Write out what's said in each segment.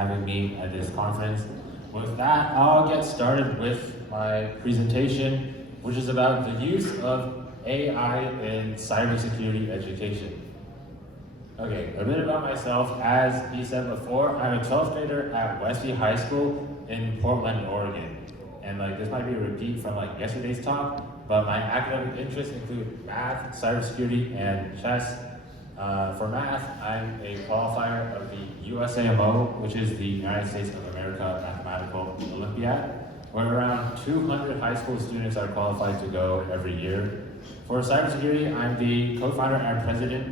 having me at this conference. With that, I'll get started with my presentation, which is about the use of AI in cybersecurity education. Okay, a bit about myself. As he said before, I'm a 12th grader at Westview High School in Portland, Oregon. And this might be a repeat from yesterday's talk, but my academic interests include math, cybersecurity, and chess. For math, I'm a qualifier of the USAMO, which is the United States of America Mathematical Olympiad, where around 200 high school students are qualified to go every year. For cybersecurity, I'm the co-founder and president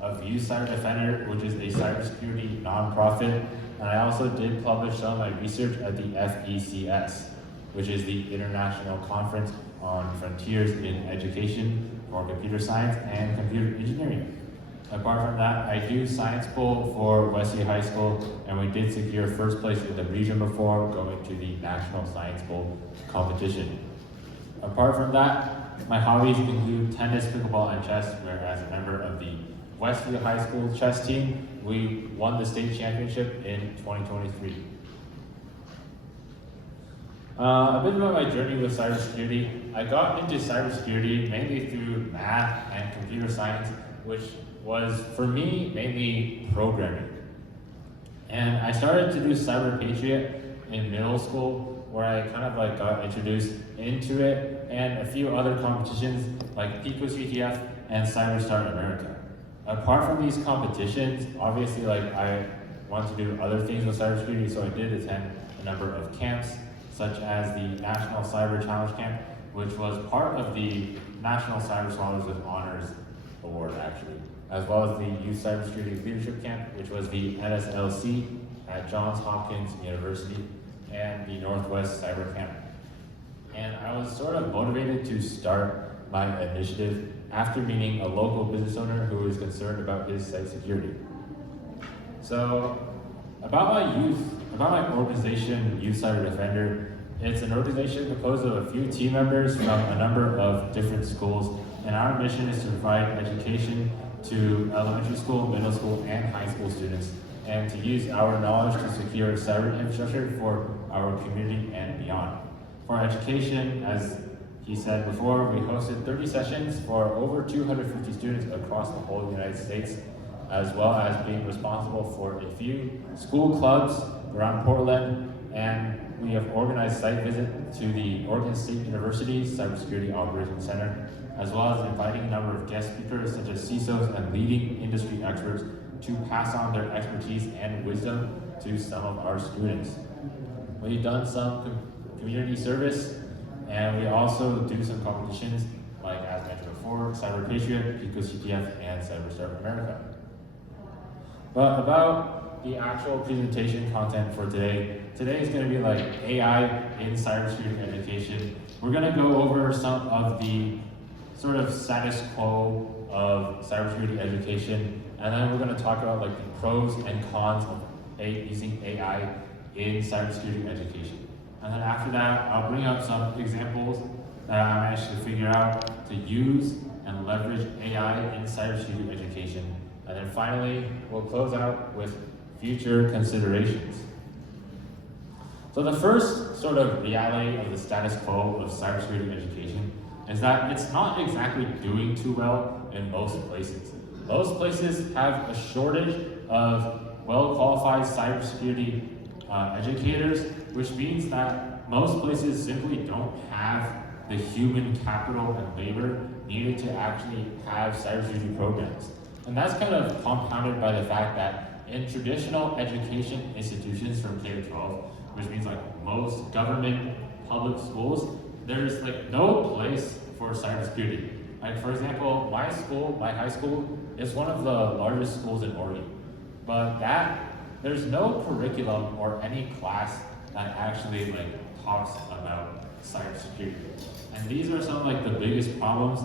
of Youth Cyber Defender, which is a cybersecurity nonprofit, and I also did publish some of my research at the FECS, which is the International Conference on Frontiers in Education for Computer Science and Computer Engineering. Apart from that, I do Science Bowl for Westview High School, and we did secure first place in the region before going to the National Science Bowl competition. Apart from that, my hobbies include tennis, pickleball, and chess, where as a member of the Westview High School chess team, we won the state championship in 2023. A bit about my journey with cybersecurity. I got into cybersecurity mainly through math and computer science, which was, for me, mainly programming. And I started to do Cyber Patriot in middle school, where I kind of got introduced into it, and a few other competitions like PicoCTF and CyberStart America. Apart from these competitions, obviously I wanted to do other things with cybersecurity, so I did attend a number of camps, such as the National Cyber Challenge Camp, which was part of the National Cyber Scholars with Honors Award, actually, as well as the Youth Cybersecurity Leadership Camp, which was the NSLC at Johns Hopkins University, and the Northwest Cyber Camp. And I was sort of motivated to start my initiative after meeting a local business owner who was concerned about his site security. So, about my organization, Youth Cyber Defender, it's an organization composed of a few team members from a number of different schools, and our mission is to provide education to elementary school, middle school, and high school students, and to use our knowledge to secure cyber infrastructure for our community and beyond. For education, as he said before, we hosted 30 sessions for over 250 students across the whole United States, as well as being responsible for a few school clubs around Portland, and we have organized site visits to the Oregon State University Cybersecurity Operations Center, as well as inviting a number of guest speakers such as CISOs and leading industry experts to pass on their expertise and wisdom to some of our students. We've done some community service, and we also do some competitions, like as mentioned before, Cyber Patriot, PicoCTF, and CyberStart America. But about the actual presentation content for today is going to be AI in cybersecurity education. We're going to go over some of the sort of status quo of cybersecurity education, and then we're going to talk about the pros and cons of using AI in cybersecurity education. And then after that, I'll bring up some examples that I managed to figure out to use and leverage AI in cybersecurity education. And then finally, we'll close out with future considerations. So the first sort of reality of the status quo of cybersecurity education is that it's not exactly doing too well in most places. Most places have a shortage of well-qualified cybersecurity educators, which means that most places simply don't have the human capital and labor needed to actually have cybersecurity programs. And that's kind of compounded by the fact that in traditional education institutions from K to 12, which means most government public schools, there's no place for cybersecurity. For example, my school, my high school, is one of the largest schools in Oregon. But there's no curriculum or any class that actually talks about cybersecurity. And these are some of the biggest problems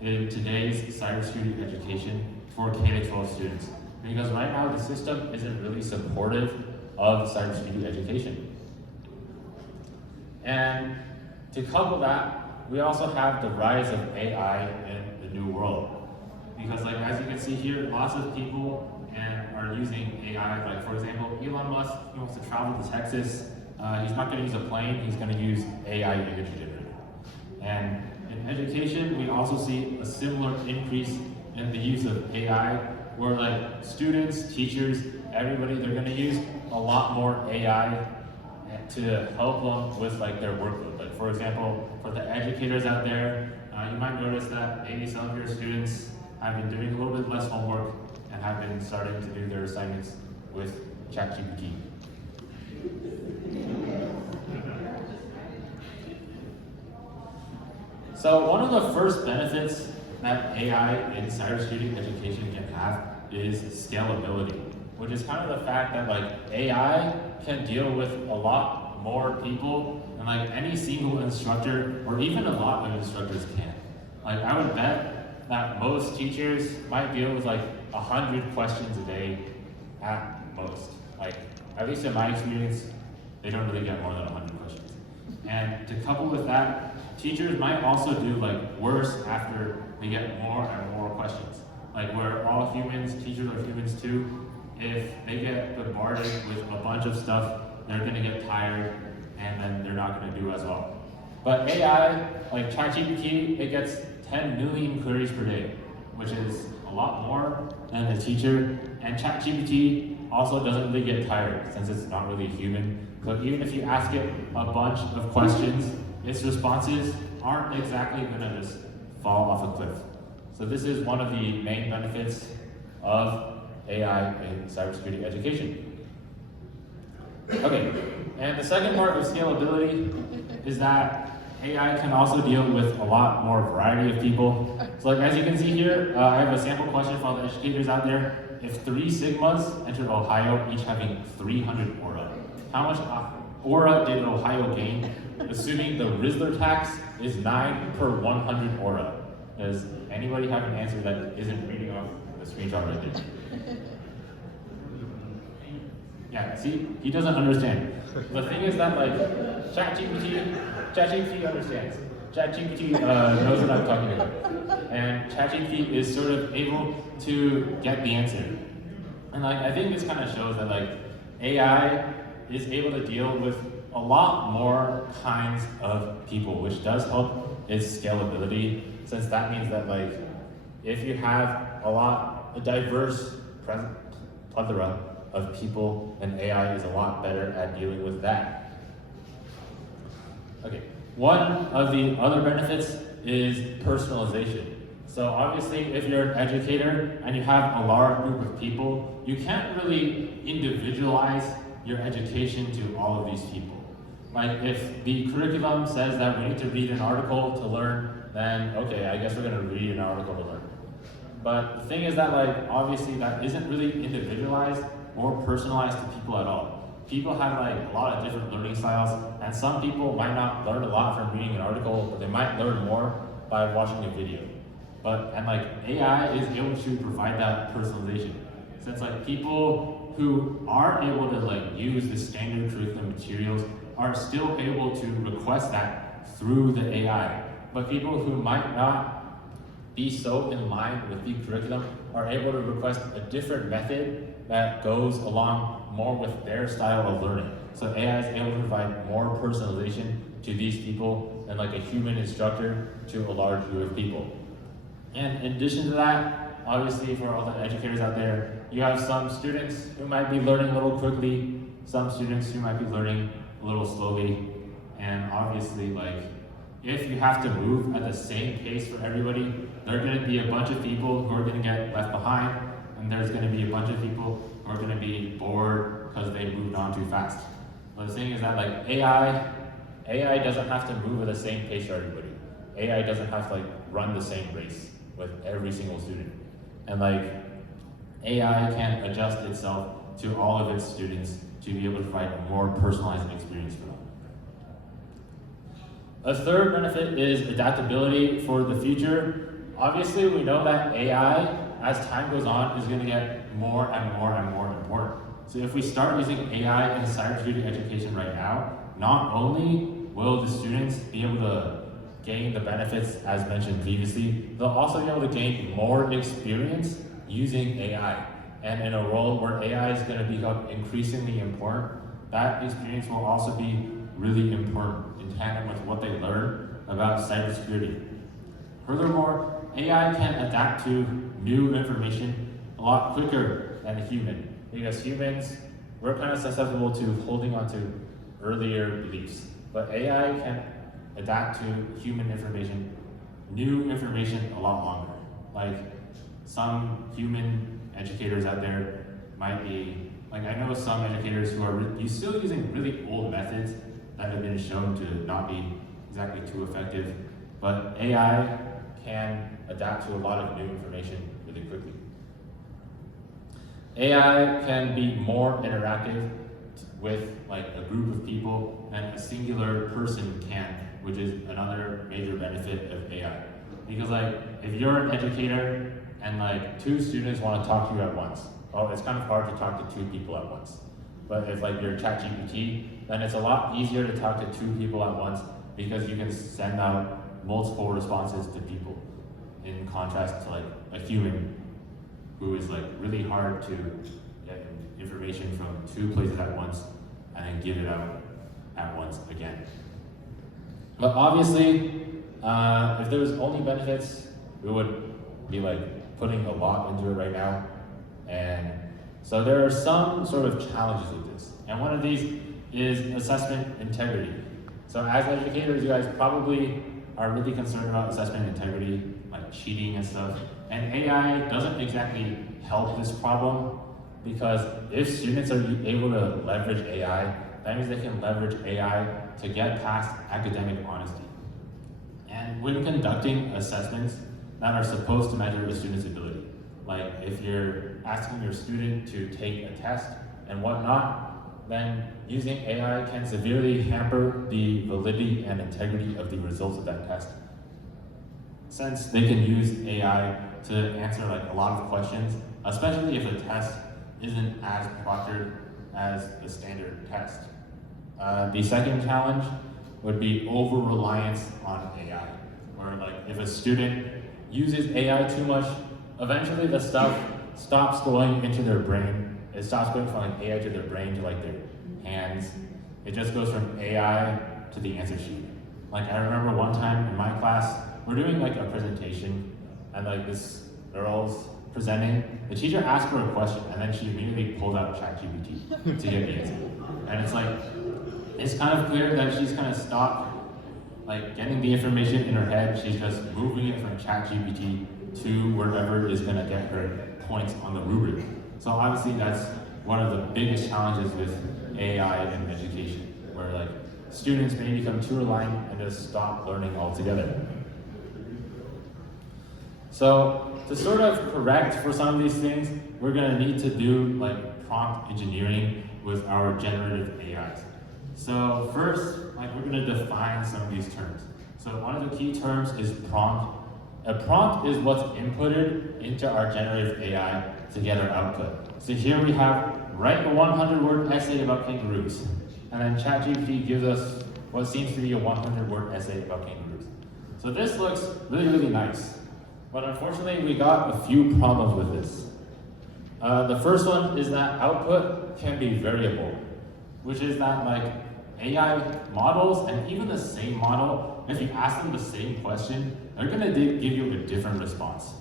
in today's cybersecurity education for K to 12 students. Because right now the system isn't really supportive of cybersecurity education. And to couple that, we also have the rise of AI in the new world. Because as you can see here, lots of people are are using AI. Like for example, Elon Musk, he wants to travel to Texas. He's not going to use a plane, he's going to use AI image generator. And in education, we also see a similar increase in the use of AI, where like students, teachers, everybody, they're going to use a lot more AI to help them with like their workload. Like for example, for the educators out there, you might notice that maybe some of your students have been doing a little bit less homework and have been starting to do their assignments with ChatGPT. So one of the first benefits that AI in cybersecurity education can have is scalability, which is kind of the fact that like AI can deal with a lot more people than like any single instructor or even a lot of instructors can. Like I would bet that most teachers might deal with like 100 questions a day at most. Like at least in my experience, they don't really get more than 100 questions. And to couple with that, teachers might also do like worse after they get more and more questions. Like we're all humans, teachers are humans too. If they get bombarded with a bunch of stuff, they're gonna get tired and then they're not gonna do as well. But AI, like ChatGPT, it gets 10 million queries per day, which is a lot more than the teacher. And ChatGPT also doesn't really get tired since it's not really human. So even if you ask it a bunch of questions, its responses aren't exactly gonna just fall off a cliff. So this is one of the main benefits of AI in cybersecurity education. Okay, and the second part of scalability is that AI can also deal with a lot more variety of people. So like as you can see here, I have a sample question for all the educators out there. If 3 Sigmas entered Ohio, each having 300 aura, how much aura did Ohio gain, assuming the Rizzler tax is 9 per 100 aura? Does anybody have an answer that isn't reading off the screenshot right there? Yeah, see, he doesn't understand. The thing is that like ChatGPT understands. ChatGPT knows what I'm talking about. And ChatGPT is sort of able to get the answer. And like I think this kind of shows that like AI is able to deal with a lot more kinds of people, which does help its scalability, since that means that like if you have a diverse plethora of people, then AI is a lot better at dealing with that. Okay, one of the other benefits is personalization. So obviously, if you're an educator and you have a large group of people, you can't really individualize your education to all of these people. Like if the curriculum says that we need to read an article to learn, then okay, I guess we're gonna read an article to learn. But the thing is that like obviously that isn't really individualized or personalized to people at all. People have like a lot of different learning styles, and some people might not learn a lot from reading an article, but they might learn more by watching a video. And like AI is able to provide that personalization. Since like people who are able to like use the standard curriculum materials are still able to request that through the AI. But people who might not be so in line with the curriculum are able to request a different method that goes along more with their style of learning. So AI is able to provide more personalization to these people than like a human instructor to a large group of people. And in addition to that, obviously for all the educators out there, you have some students who might be learning a little quickly, some students who might be learning a little slowly, and obviously like if you have to move at the same pace for everybody, there are going to be a bunch of people who are going to get left behind, and there's going to be a bunch of people who are going to be bored because they moved on too fast. But the thing is that like AI doesn't have to move at the same pace for everybody. AI doesn't have to like run the same race with every single student. And like AI can adjust itself to all of its students to be able to provide a more personalized experience for them. A third benefit is adaptability for the future. Obviously, we know that AI, as time goes on, is going to get more and more and more important. So if we start using AI in cybersecurity education right now, not only will the students be able to gain the benefits as mentioned previously, they'll also be able to gain more experience using AI. and in a world where AI is going to become increasingly important, that experience will also be really important in tandem with what they learn about cybersecurity. Furthermore, AI can adapt to new information a lot quicker than a human, because humans, we're kind of susceptible to holding on to earlier beliefs. But AI can adapt to human information, new information a lot longer. Like some human educators out there might be, like I know some educators who are still using really old methods that have been shown to not be exactly too effective, but AI can adapt to a lot of new information really quickly. AI can be more interactive with like a group of people than a singular person can, which is another major benefit of AI. Because like if you're an educator and like 2 students want to talk to you at once, well, it's kind of hard to talk to 2 people at once. But if like you're ChatGPT, then it's a lot easier to talk to 2 people at once because you can send out multiple responses to people, in contrast to like a human who is like really hard to get information from 2 places at once and then give it out at once again. But obviously, if there was only benefits, we would be like putting a lot into it right now. And so there are some sort of challenges with this. And one of these is assessment integrity. So as educators, you guys probably are really concerned about assessment integrity, like cheating and stuff. And AI doesn't exactly help this problem, because if students are able to leverage AI, that means they can leverage AI to get past academic honesty. And when conducting assessments that are supposed to measure a student's ability, like if you're asking your student to take a test and whatnot, then using AI can severely hamper the validity and integrity of the results of that test. Since they can use AI to answer like a lot of questions, especially if a test isn't as proctored as the standard test. The second challenge would be over-reliance on AI, where like if a student uses AI too much, eventually the stuff stops going into their brain. It stops going from like AI to their brain to like their hands. It just goes from AI to the answer sheet. Like I remember one time in my class, we're doing like a presentation, and like this girl's presenting. The teacher asked her a question, and then she immediately pulled out ChatGPT to get the answer. And it's like, it's kind of clear that she's kind of stopped like getting the information in her head. She's just moving it from ChatGPT to wherever is going to get her points on the rubric. So obviously that's one of the biggest challenges with AI in education, where like students may become too reliant and just stop learning altogether. So to sort of correct for some of these things, we're going to need to do like prompt engineering with our generative AIs. So first, like we're going to define some of these terms. So one of the key terms is prompt. A prompt is what's inputted into our generative AI to get our output. So here we have write a 100-word essay about kangaroos, and then ChatGPT gives us what seems to be a 100-word essay about kangaroos. So this looks really, really nice. But unfortunately, we got a few problems with this. The first one is that output can be variable, which is that like AI models, and even the same model, if you ask them the same question, they're gonna give you a different response.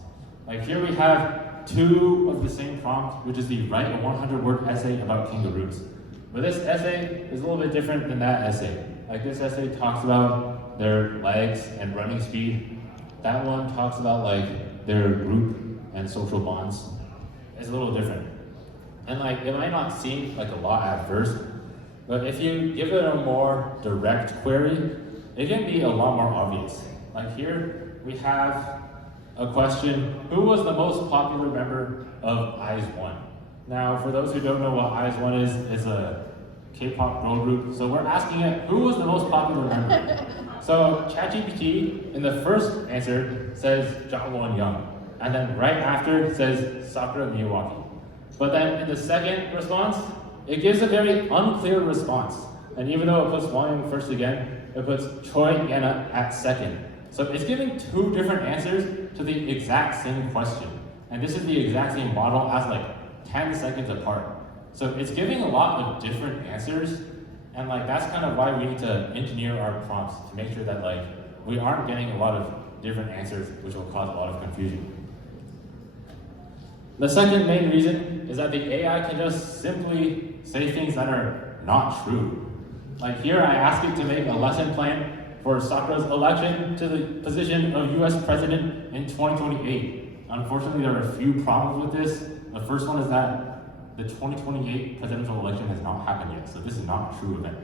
Like here we have 2 of the same prompt, which is the write a 100-word essay about kangaroos. But this essay is a little bit different than that essay. Like this essay talks about their legs and running speed. That one talks about like their group and social bonds. It's a little different. And like it might not seem like a lot at first, but if you give it a more direct query, it can be a lot more obvious. Like here we have a question: who was the most popular member of IZ*ONE? Now, for those who don't know what IZ*ONE is, it's a K-pop girl group. So we're asking it, who was the most popular member? So ChatGPT in the first answer says Jongwon Young, and then right after it says Sakura Miyawaki. But then in the second response, it gives a very unclear response. And even though it puts Won Young first again, it puts Choi Yana at second. So it's giving 2 different answers to the exact same question. And this is the exact same model as like 10 seconds apart. So it's giving a lot of different answers, and like that's kind of why we need to engineer our prompts to make sure that like we aren't getting a lot of different answers, which will cause a lot of confusion. The second main reason is that the AI can just simply say things that are not true. Like here, I ask it to make a lesson plan for Sakura's election to the position of US President in 2028. Unfortunately, there are a few problems with this. The first one is that the 2028 presidential election has not happened yet, so this is not a true event.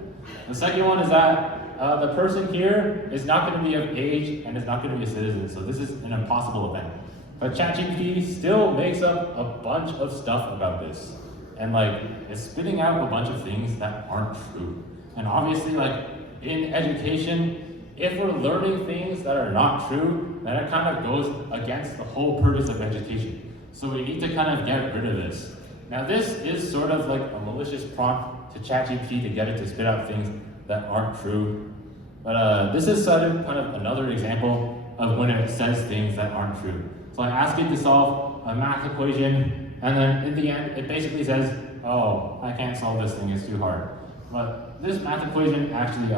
The second one is that the person here is not going to be of age and is not going to be a citizen, so this is an impossible event. But ChatGPT still makes up a bunch of stuff about this. And like, it's spitting out a bunch of things that aren't true. And obviously, like, in education, if we're learning things that are not true, then it kind of goes against the whole purpose of education. So we need to kind of get rid of this. Now this is sort of like a malicious prompt to ChatGPT to get it to spit out things that aren't true. But this is sort of kind of another example of when it says things that aren't true. So I ask it to solve a math equation, and then in the end, it basically says, oh, I can't solve this thing, it's too hard. But this math equation actually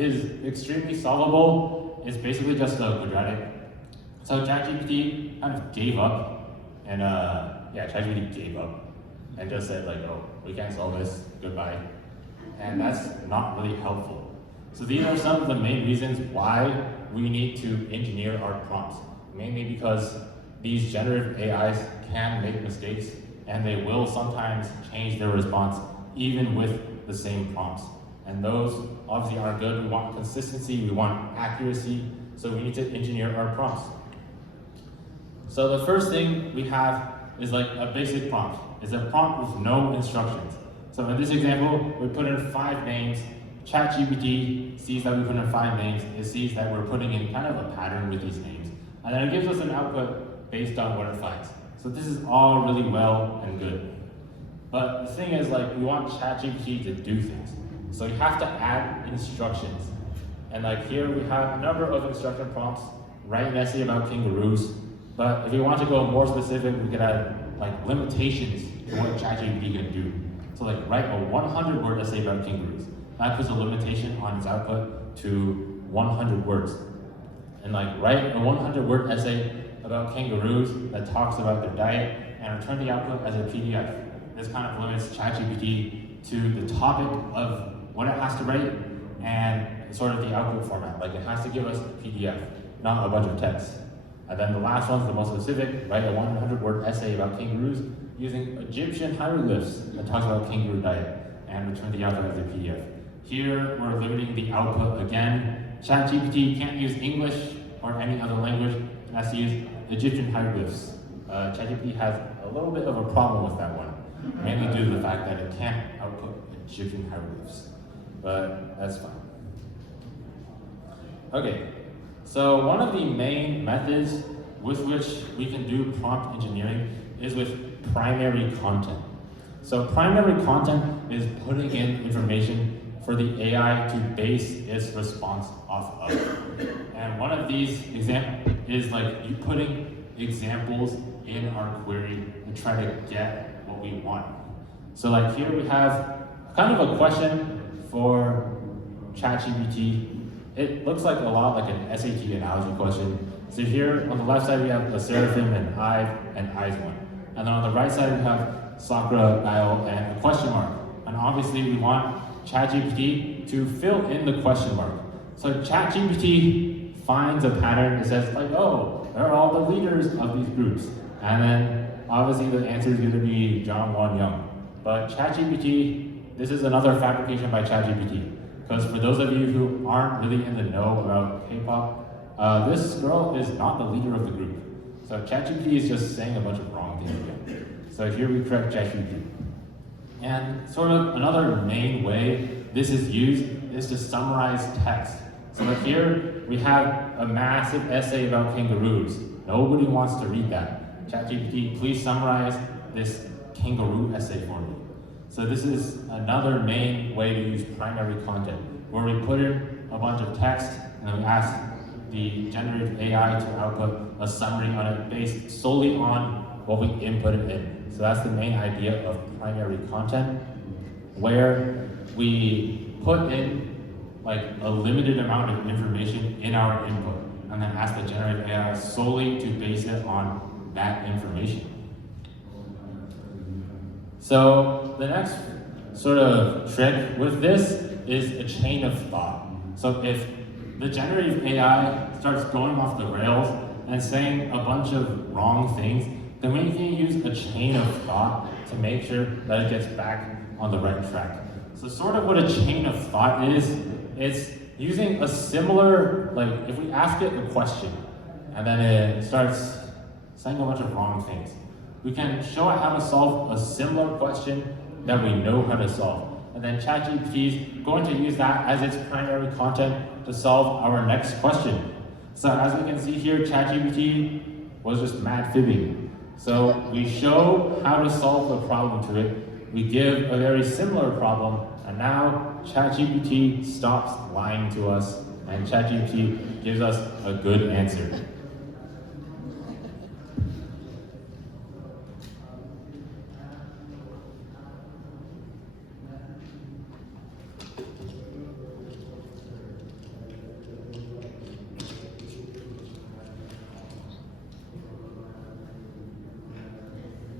is extremely solvable. It's basically just a quadratic. So ChatGPT kind of gave up, and ChatGPT gave up and just said like, oh, we can't solve this, goodbye. And that's not really helpful. So these are some of the main reasons why we need to engineer our prompts. Mainly because these generative AIs can make mistakes, and they will sometimes change their response even with the same prompts. And those obviously aren't good. We want consistency, we want accuracy, so we need to engineer our prompts. So the first thing we have is like a basic prompt. It's a prompt with no instructions. So in this example, we put in 5 names. ChatGPT sees that we put in 5 names. It sees that we're putting in kind of a pattern with these names. And then it gives us an output based on what it finds. So this is all really well and good. But the thing is, like, we want ChatGPT to do things. So you have to add instructions. And like here we have a number of instruction prompts. Write an essay about kangaroos. But if you want to go more specific, we could add like limitations to what ChatGPT can do. So like write a 100-word essay about kangaroos. That puts a limitation on its output to 100 words. And like write a 100-word essay about kangaroos that talks about their diet and return the output as a PDF. This kind of limits ChatGPT to the topic of what it has to write and sort of the output format. Like it has to give us a PDF, not a bunch of text. And then the last one's the most specific, write a 100-word essay about kangaroos using Egyptian hieroglyphs that talks about kangaroo diet and return the output as a PDF. Here, we're limiting the output again. ChatGPT can't use English or any other language. It has to use Egyptian hieroglyphs. ChatGPT has a little bit of a problem with that one, mainly due to the fact that it can't output Egyptian hieroglyphs. But that's fine. Okay, so one of the main methods with which we can do prompt engineering is with primary content. So primary content is putting in information for the AI to base its response off of. And one of these examples is like you putting examples in our query and try to get what we want. So like here we have kind of a question for ChatGPT. It looks like a lot like an SAT analogy question. So here on the left side we have a seraphim and hive and eyes one. And then on the right side we have Sakura, Guile, and a question mark. And obviously we want ChatGPT to fill in the question mark. So ChatGPT finds a pattern. It says like, oh, they're all the leaders of these groups. And then obviously the answer is going to be John Won Young. But ChatGPT, this is another fabrication by ChatGPT. Because for those of you who aren't really in the know about K-pop, this girl is not the leader of the group. So ChatGPT is just saying a bunch of wrong things again. So here we correct ChatGPT. And sort of another main way this is used is to summarize text. So like here, we have a massive essay about kangaroos. Nobody wants to read that. ChatGPT, please summarize this kangaroo essay for me. So this is another main way to use primary content, where we put in a bunch of text and then we ask the generative AI to output a summary on it based solely on what we input it in. So that's the main idea of primary content, where we put in like a limited amount of information in our input, and then ask the generative AI solely to base it on that information. So the next sort of trick with this is a chain of thought. So if the generative AI starts going off the rails and saying a bunch of wrong things, then we can use a chain of thought to make sure that it gets back on the right track. So sort of what a chain of thought is, it's using a similar, like if we ask it a question and then it starts saying a bunch of wrong things, we can show it how to solve a similar question that we know how to solve. And then ChatGPT is going to use that as its primary content to solve our next question. So as we can see here, ChatGPT was just mad fibbing. So we show how to solve the problem to it, we give a very similar problem, and now ChatGPT stops lying to us, and ChatGPT gives us a good answer.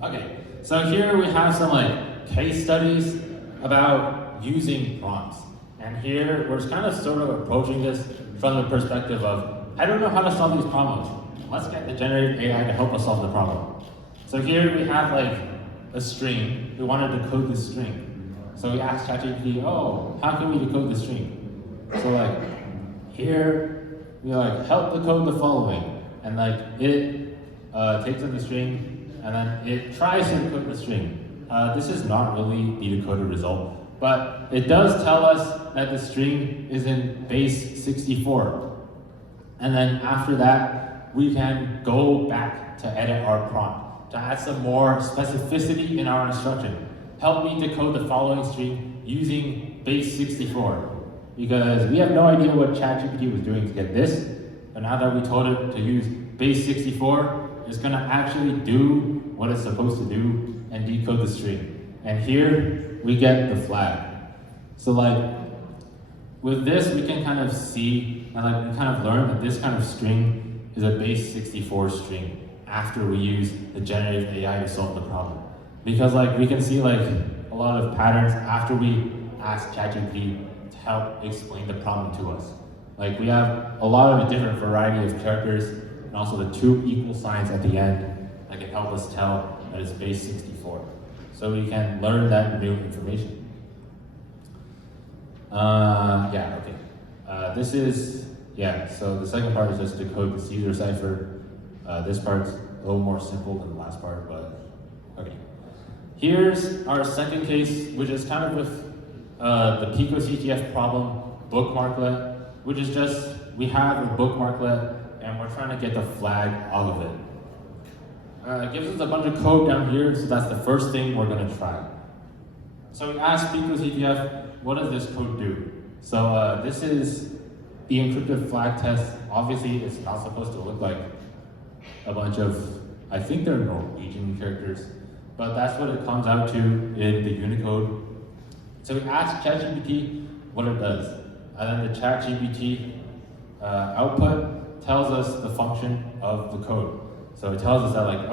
Okay, so here we have some case studies about using prompts. And here we're kind of sort of approaching this from the perspective of, I don't know how to solve these problems. Let's get the generative AI to help us solve the problem. So here we have a string. We wanted to code this string. So we asked ChatGPT, oh, how can we decode the string? So here we help decode the following. And it takes in the string, and then it tries to decode the string. This is not really the decoded result, but it does tell us that the string is in base 64. And then after that, we can go back to edit our prompt to add some more specificity in our instruction. Help me decode the following string using base 64. Because we have no idea what ChatGPT was doing to get this, but now that we told it to use base 64, it's gonna actually do what it's supposed to do and decode the string. And here we get the flag. So with this, we can kind of see and we kind of learn that this kind of string is a base 64 string after we use the generative AI to solve the problem. Because we can see a lot of patterns after we ask ChatGPT to help explain the problem to us. We have a lot of a different variety of characters and also the two equal signs at the end that can help us tell that it's base 64. So we can learn that new information. So the second part is just decode the Caesar cipher. This part's a little more simple than the last part, but okay. Here's our second case, which is kind of with the PicoCTF problem bookmarklet, which is just, we have a bookmarklet and we're trying to get the flag out of it. It gives us a bunch of code down here, so that's the first thing we're gonna try. So we asked PicoCTF, what does this code do? So this is the encrypted flag test. Obviously, it's not supposed to look like a bunch of, I think they're Norwegian characters, but that's what it comes out to in the Unicode. So we asked ChatGPT what it does, and then the ChatGPT output tells us the function of the code. So it tells us that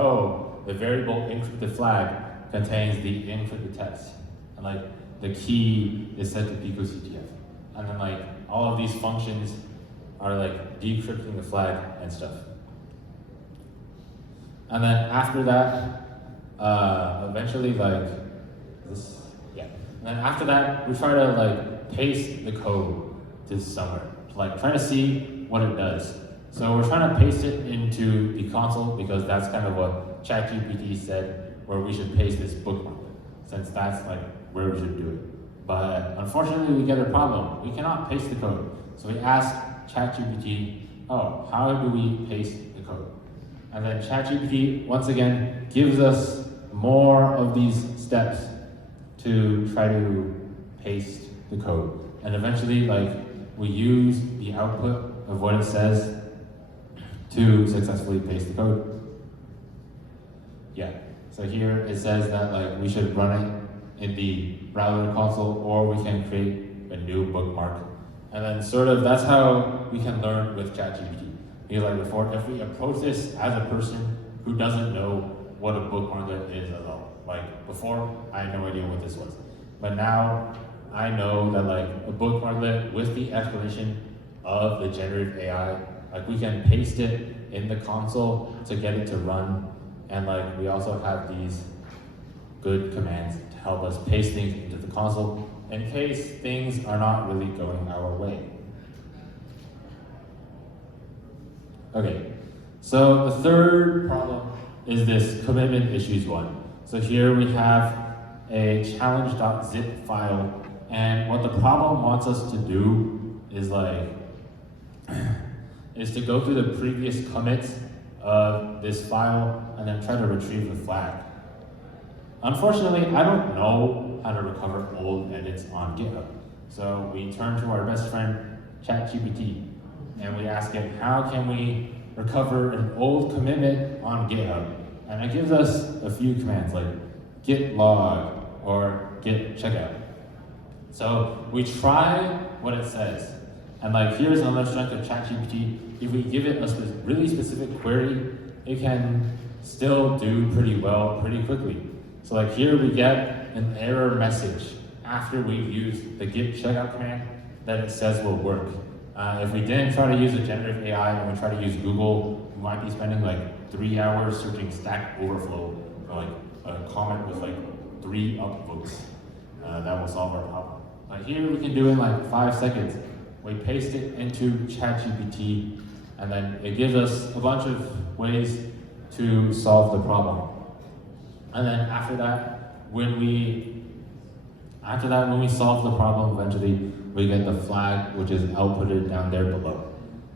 the variable encrypted flag contains the encrypted text, and the key is set to PicoCTF. And then all of these functions are decrypting the flag and stuff. And then after that, eventually this, yeah. And then after that, we try to paste the code to somewhere, try to see what it does. So we're trying to paste it into the console because that's kind of what ChatGPT said where we should paste this bookmark, since that's where we should do it. But unfortunately, we get a problem. We cannot paste the code. So we ask ChatGPT, oh, how do we paste the code? And then ChatGPT, once again, gives us more of these steps to try to paste the code. And eventually, we use the output of what it says to successfully paste the code. Yeah, So here it says that like we should run it in the browser console, or we can create a new bookmark. And then sort of that's how we can learn with ChatGPT. Because like before, if we approach this as a person who doesn't know what a bookmarklet is at all. Like before, I had no idea what this was. But now I know that like a bookmarklet with the explanation of the generative AI, like we can paste it in the console to get it to run. And like we also have these good commands to help us paste things into the console in case things are not really going our way. Okay, so the third problem is this commitment issues one. So here we have a challenge.zip file, and what the problem wants us to do is like is to go through the previous commits of this file and then try to retrieve the flag. Unfortunately, I don't know how to recover old edits on GitHub. So we turn to our best friend, ChatGPT, and we ask it, how can we recover an old commitment on GitHub? And it gives us a few commands like git log or git checkout. So we try what it says. And like here's another strength of ChatGPT. If we give it a really specific query, it can still do pretty well pretty quickly. So like here we get an error message after we've used the git checkout command that it says will work. If we didn't try to use a generative AI and we try to use Google, we might be spending like 3 hours searching Stack Overflow for like a comment with like 3 upvotes. That will solve our problem. But here we can do it in like 5 seconds. We paste it into ChatGPT, and then it gives us a bunch of ways to solve the problem. And then after that, when we solve the problem, eventually we get the flag, which is outputted down there below.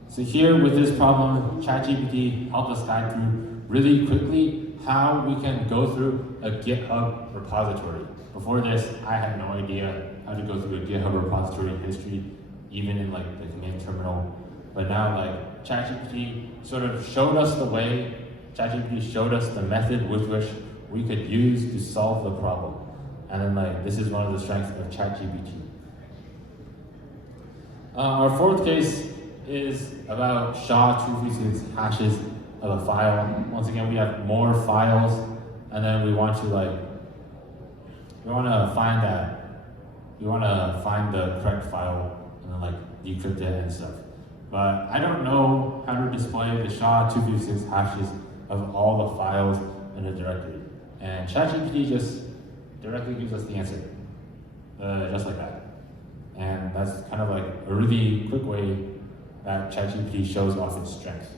So here with this problem, ChatGPT helped us guide through really quickly how we can go through a GitHub repository. Before this, I had no idea how to go through a GitHub repository history, even in like the command terminal. But now like ChatGPT sort of showed us the way. ChatGPT showed us the method with which we could use to solve the problem. And then like this is one of the strengths of ChatGPT. Our fourth case is about SHA-256 hashes of a file. Once again, we have more files, and then we want to find the correct file and then like decrypt it and stuff. But I don't know how to display the SHA-256 hashes of all the files in a directory. And ChatGPT just directly gives us the answer, just like that. And that's kind of like a really quick way that ChatGPT shows off its strength.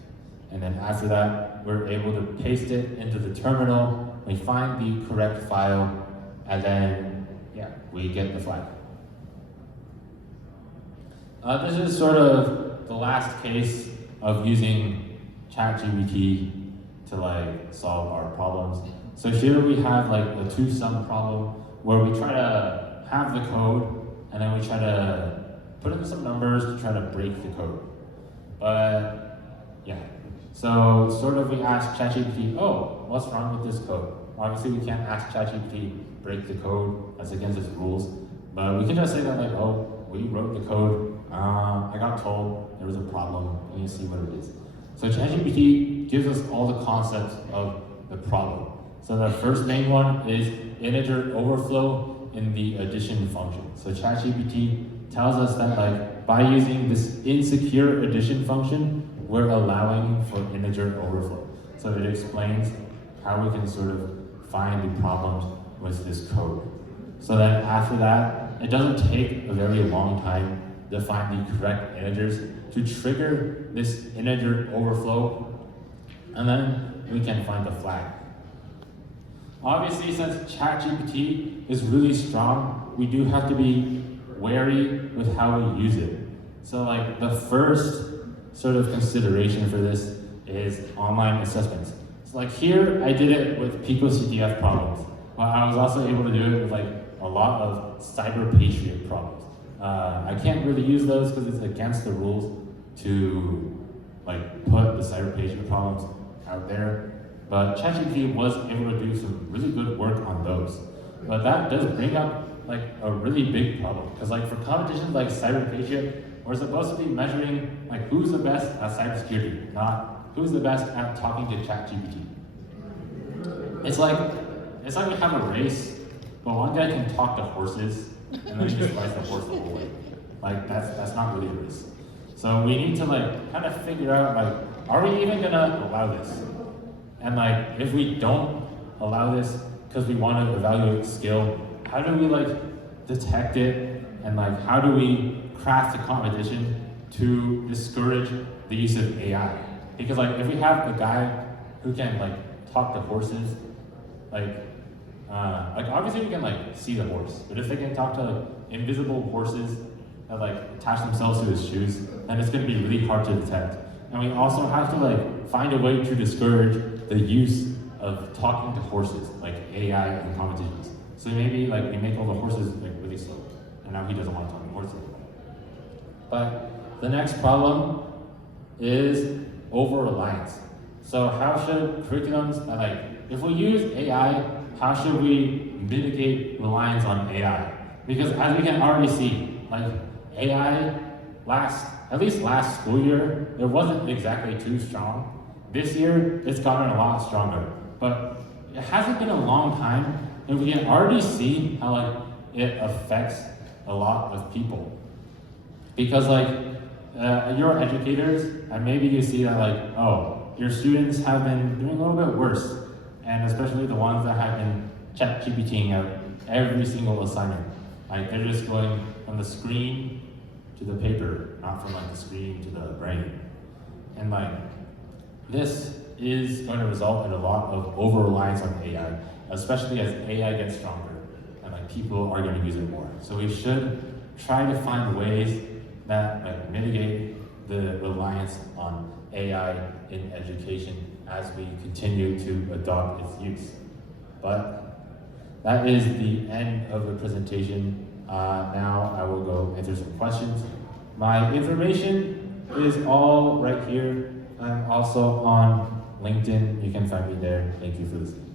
And then after that, we're able to paste it into the terminal, we find the correct file, and then, yeah, we get the flag. This is sort of the last case of using ChatGPT to like solve our problems. So here we have like a two-sum problem where we try to have the code and then we try to put in some numbers to try to break the code. But yeah, so sort of we ask ChatGPT, oh, what's wrong with this code? Obviously we can't ask ChatGPT break the code, that's against its rules. But we can just say that like, oh, we wrote the code, I got told there was a problem, and you see what it is. So ChatGPT gives us all the concepts of the problem. So the first main one is integer overflow in the addition function. So ChatGPT tells us that like by using this insecure addition function, we're allowing for integer overflow. So it explains how we can sort of find the problems with this code. So then after that, it doesn't take a very long time to find the correct integers to trigger this integer overflow, and then we can find the flag. Obviously, since ChatGPT is really strong, we do have to be wary with how we use it. So like the first sort of consideration for this is online assessments. So like here, I did it with PicoCDF problems, but I was also able to do it with like a lot of Cyber problems. I can't really use those because it's against the rules to like put the Cyber problems out there. But ChatGPT was able to do some really good work on those. But that does bring up like a really big problem, because like for competitions like Cybersecurity, we're supposed to be measuring like who's the best at cybersecurity, not who's the best at talking to ChatGPT. It's like we have a race, but one guy can talk to horses, and then he just rides the horse the whole way. Like that's not really a race. So we need to like kind of figure out like, are we even gonna allow this? And like if we don't allow this because we want to evaluate skill, how do we like detect it, and like how do we craft a competition to discourage the use of AI? Because like if we have a guy who can like talk to horses, like obviously we can like see the horse, but if they can talk to like invisible horses that like attach themselves to his shoes, then it's going to be really hard to detect. And we also have to like find a way to discourage the use of talking to horses, like AI in competitions. So maybe like we make all the horses like really slow, and now he doesn't want to talk to horses. But the next problem is over-reliance. So how should curriculums, like if we use AI, how should we mitigate reliance on AI? Because as we can already see, like AI at least last school year, it wasn't exactly too strong. This year, it's gotten a lot stronger. But it hasn't been a long time, and we can already see how like it affects a lot of people. Because like you're educators, and maybe you see that like, oh, your students have been doing a little bit worse, and especially the ones that have been ChatGPTing out every single assignment. Like they're just going from the screen to the paper, not from like the screen to the brain. And like this is going to result in a lot of over-reliance on AI, especially as AI gets stronger and like people are going to use it more. So we should try to find ways that like mitigate the reliance on AI in education as we continue to adopt its use. But that is the end of the presentation. Now I will go answer some questions. My information is all right here. I'm also on LinkedIn. You can find me there. Thank you for listening.